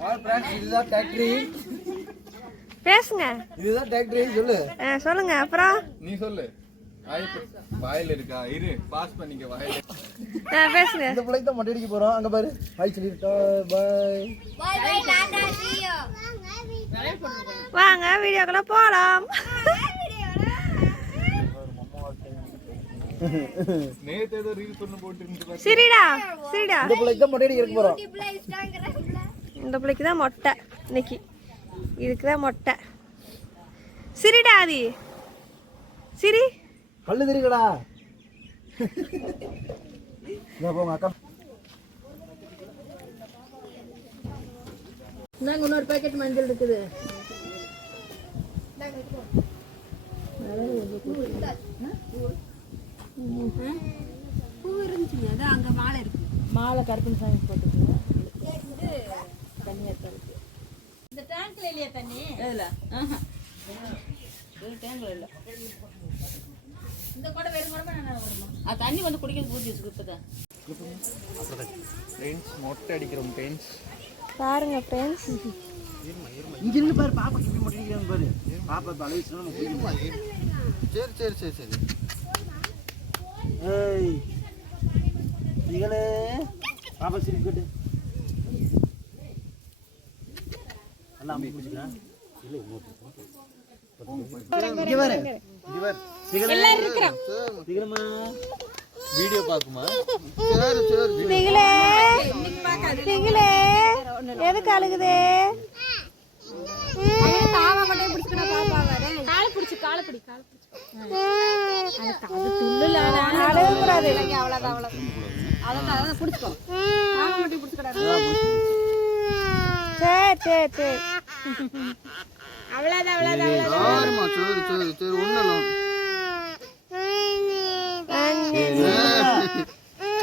இதுதான் ஃபேக்டரி பேசுங்க. இதுதான் ஃபேக்டரி சொல்லு. ஆ, சொல்லுங்க அப்புறம்? நீ சொல்லு. வாயில இருக்கா? இரு பாஸ் பண்ணிக்க வாயில. ஆ, பேசுங்க. இந்த பிள்ளைக்கு தான் மொட்டை அடிக்க போறோம். அங்க பாரு. பாய் சொல்லிருக்கா பாய் வாங்க வீடியோக்குள்ள போலாம். நேத்து ஏதோ ரீல் பண்ண போட்டு சரிடா சரிடா. இந்த பிள்ளைக்கு தான் மொட்டை அடிக்க போறோம். இந்த பிள்ளைக்கு தான் மொட்டை இன்னைக்கு. இதுக்கு தான் மொட்டை. சிரிடா ஆதி. சிரி. பல்லு நாங்க இன்னொரு பாக்கெட் மஞ்சள் இருக்குது. பூ இருந்துச்சுங்க அதான் அங்க மாலை இருக்கு. மாலை கருப்பன் சாமி இந்த டேங்க்ல இல்லையா தண்ணி? இல்ல. டேங்க்ல இல்ல. இந்த கூட வெறும் கூட நான் தண்ணி வந்து குடிக்கிறது ஊற்றி வச்சுக்கு இப்பதான். ஃப்ரெண்ட்ஸ் மொட்டை அடிக்கிறோம் ஃப்ரெண்ட்ஸ் பாருங்க ஃப்ரெண்ட்ஸ் இங்க இருந்து பாரு பாப்பா இப்படி மொட்டை அடிக்கிறாங்க பாரு. பாப்பா அழகு நம்ம குடிக்கணும். சரி சரி சரி சரி. ஏய் இவளே. பாப்பா சிரிக்கட்டு நல்லா அம்மி பிடிச்சிக்கா இல்ல இங்க பாரு இங்க பாரு சிகலே சிகலமா வீடியோ பாக்குமா சரி சரி திகிலே திகிலே எதுக்கு அழுகுதே? தாவா மட்டும் பிடிச்சிக்கடா பாப்பா வர காலை பிடிச்சு காலை பிடி காலை பிடிச்சு. அது துள்ளுல அழுகக்கூடாது. அவ்வளவுதான் அவ்வளவுதான். அதான் அதான் பிடிச்சிக்கோ தாவா மட்டும் பிடிச்சிக்கடா. சரி சரி சரி அவ்வளவுதான் அவ்வளவுதான் சரிம்மா சரி சரி சரி ஒன்றும்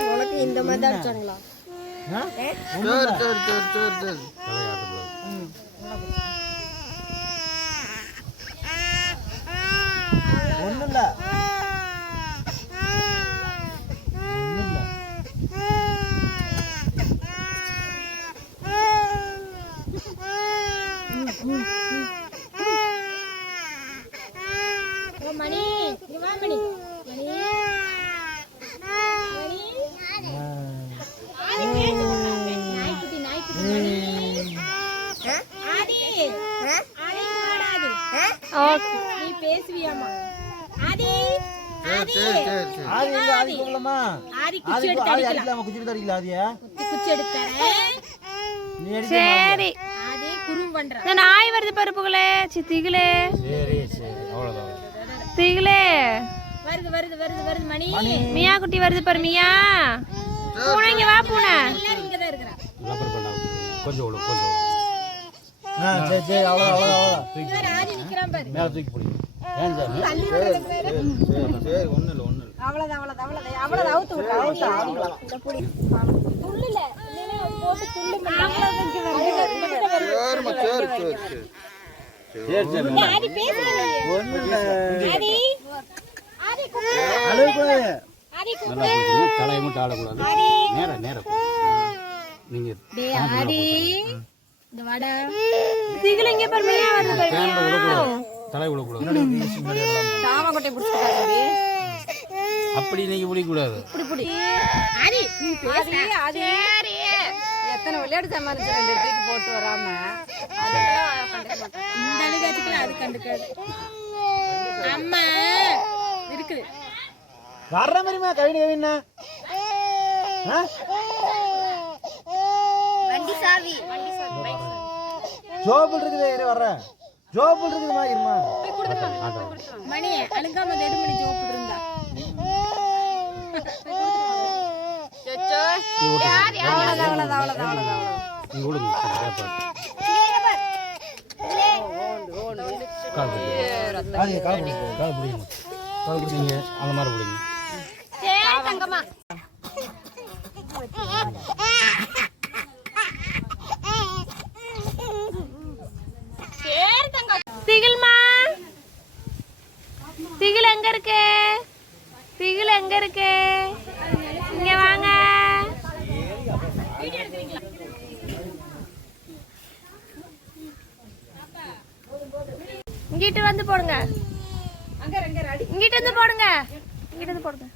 உனக்கு இந்த மாதிரி தான் அடிச்சாங்களா சரி சரி சரி சரி சரி ஒண்ணும் இல்ல ஒண்ணும் இல்ல ஓ மணி இங்க வா மணி மணி மணி நாய்க்குட்டி நாய்க்குட்டி மணி ஆதி ஆதி ஆடாது ஓகே நீ பேசுவியாமா ஆதி சரி சரி சரி சரி. ஆதி எங்க? ஆதி போகலாமா ஆதி ஆதி குச்சி எடுத்து ஆதி அடிக்கலாம். அடிக்கலாமா? குச்சி எடுத்து அடிக்கல ஆதியா? குச்சி குச்சி எடுத்துறேன் நீ அடிக்க சரி. ஆதி குறும் பண்றான் இந்த நாய் வருது பருப்புகளே. சி திகிலே. சரி சரி. அவ்வளவுதான் திகிலே. வருது வருது வருது வருது மணி. மியா குட்டி வருது பாரு மியா. பூனை இங்க வா பூனை. எல்லாரும் கொஞ்சம் சரி சரி ஆதி நிக்கிறான் பாரு. மேலே தூக்கி பிடிக்கும் ஏன் சாமி? சரி சரி ஒன்றும் இல்லை ஒன்றும் இல்லை. அவ்வளவுதான் அவ்வளவுதான் அவ்வளவுதான். அவ்வளவுதான் அவுத்து விட்டு அவுத்து அவ்வளவுதான். இந்த புடி. துள்ளுல இல்லைன்னா போட்டு துள்ளு சரிம்மா சரி சரி சரி சரி. சரி ஆதி பேசுறீங்க ஒண்ணும் இல்ல. ஆதி. ஆதி அழுகக்கூடாது ஆதி நல்லா பிடிக்கணும் தலையை மட்டும் ஆடக்கூடாது நேரம் நேரம் நீங்கள் இந்த வாடா. திகில இங்க பாரு மியா வருது பாரு ஃபேனில் விடக்கூடாது தலை விடக்கூடாது தாவங்கொட்டை பிடிச்சிட்டாரு அப்படி பிடிக்கக்கூடாது புடி புடி. ஆதி நீ பேசு. ஆதி எத்தனை விளையாட்டு சாமான் ரெண்டு தூக்கி போட்டு வராம? இந்த அழுகாச்சுக்கலாம் அது கண்டுக்காது. அம்மா இருக்குது. வர்ற மாதிரிமா கவினி கவினா ஜோபிள் இருக்குது இரு வர்றேன் ஜோபிள் இருக்குதுமா இருமா. மணி அழுங்காம எடு மணி ஜோப்பு இருந்தா அவ்வளவுதான் அவ்வளவுதான் அவ்வளவுதான் அவ்வளவுதான் நீங்கள் விடுங்க கால் பிடிக்கும் ஆதி கால் பிடிக்கு. கால் பிடிக்கணும் கால் பிடிச்சிங்க அந்த மாதிரி பிடிங்க சரி தங்கம்மா சரி தங்கம் திகில்மா திகில் எங்க இருக்கு திகில் எங்க இருக்கு இங்க வாங்க இங்கிட்டு வந்து போடுங்க. இங்கிட்டு வந்து போடுங்க. இங்கிட்டு வந்து போடுங்க.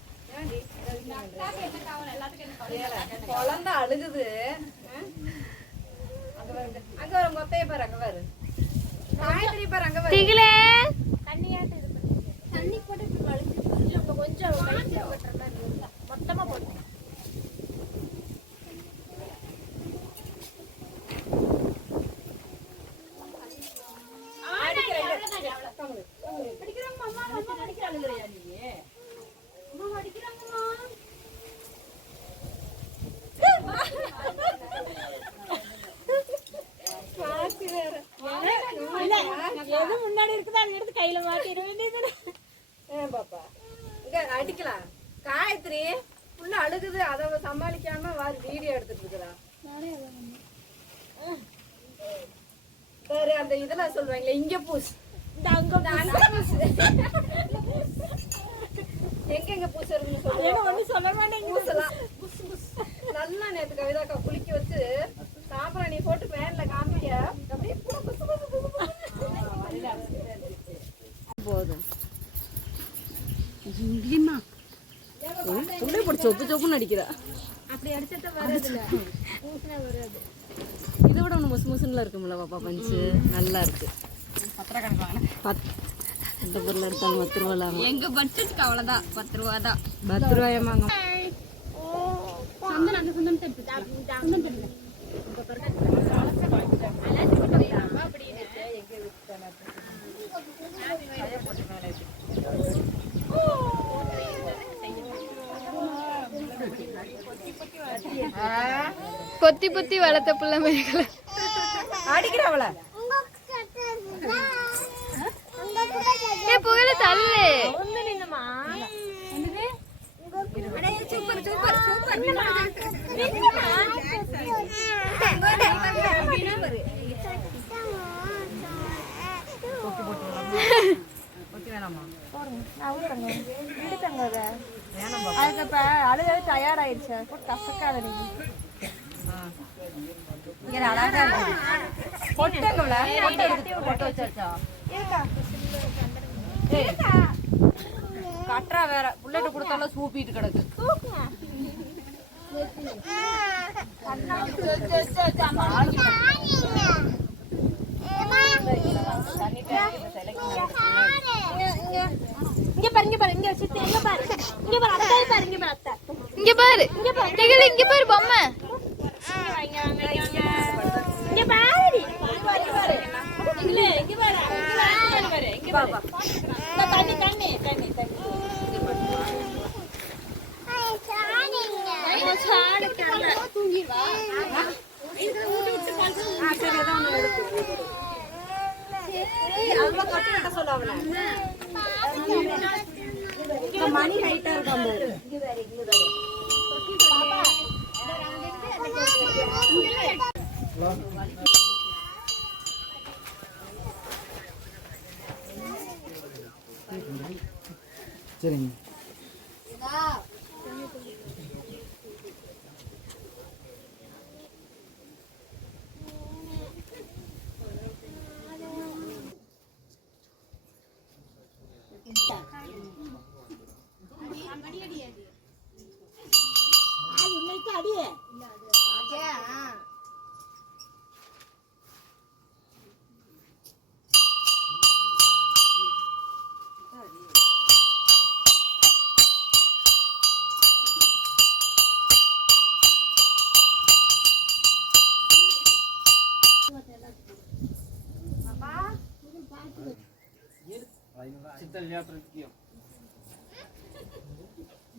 குழந்தை அழுகுது? அங்க பாருங்க. அங்க வர மொத்தைய பாரு அங்க பாரு. காயத்ரி பாரு அங்க பாரு. திகிலே. தண்ணி போட்டு கொஞ்சம் மொத்தமா போடுங்க எது முன்னாடி இருக்குதோ அதை எடுத்து கையில மாட்டிட வேண்டியது பாப்பா. இங்க அடிக்கலாம். காயத்ரி உள்ள அழுகுது. அதை சமாளிக்காம வாரி வீடியோ எடுத்துட்டு இருக்கிறா. சரி அந்த இதெல்லாம் சொல்றாங்களே இங்க பூஸ் இந்த அங்க பூஸ் எங்க எங்க பூஸ் இருக்குன்னு சொல்லுங்க ஒண்ணு சொல்ல மாட்டேங்க பூசலாம். நல்லா நேத்து கவிதாக்கா குளிக்க வச்சு சாம்பிராணி போட்டு மேல காமிக்க அப்படியே புசு புசு புசு புசு புசு. போதும் இல்லைம்மா உள்ளே போட்டு சொப்பு சொப்புன்னு அடிக்கிறா. அப்படி அடிச்சத வரதுல வராது. இதை விட ஒன்று முசு முசுன்னுல இருக்கும்ல பாப்பா பஞ்சு. நல்லா இருக்கு. பத் எந்த பொருள் எடுத்தாலும் பத்து ரூபா இல்லாம எங்க பட்ஜெட்டுக்கு அவ்வளவுதான். பத்து ரூபா தான். பத்து ரூபாயமாங்க பொத்தி பொத்தி வளர்த்த புள்ள மேகலை. அடிக்கிற அவளை. ஏ புகழ தள்ளு. அதுக்கு இப்ப அழுகவே தயாராயிடுச்சு. போட்டு கசக்காத நீங்க கட்டுறா வேற புள்ளட்டு கொடுத்தாலும் சூப்பிட்டு கிடக்கு இங்க பாரு இங்க பாரு இங்க இங்க பாரு இங்க பாரு அத்தை பாரு இங்க பாரு அத்தை இங்க பாரு இங்க பாரு இங்க பாரு பொம்மை இங்க பாரு இங்க பாரு திகிலு இங்க பாரு பாரு இங்க பாரு இந்த சரிங்க.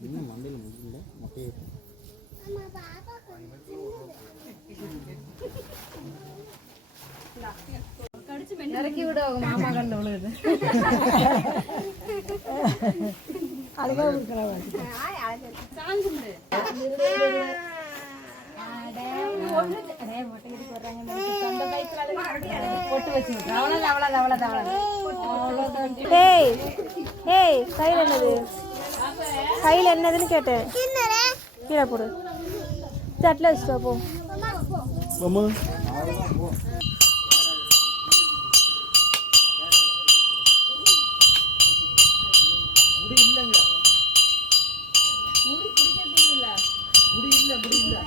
இன்னும் மண்டையில் முடியல மொட்டையை இறக்கி விட மாமா கண்ணில் விழுகுது. பொட்டு வச்சு அவ்வளவுதான், அவ்வளவுதான், அவ்வளவுதான். ஏய் ஏய் கையில் என்னது? கையில் என்னதுன்னு கேட்டேன். கீழே போடு. தட்டில் வச்சுட்டா போ. இல்லைங்க. முடி பிடிக்கிறதுக்கு முடி இல்லை முடி இல்லை.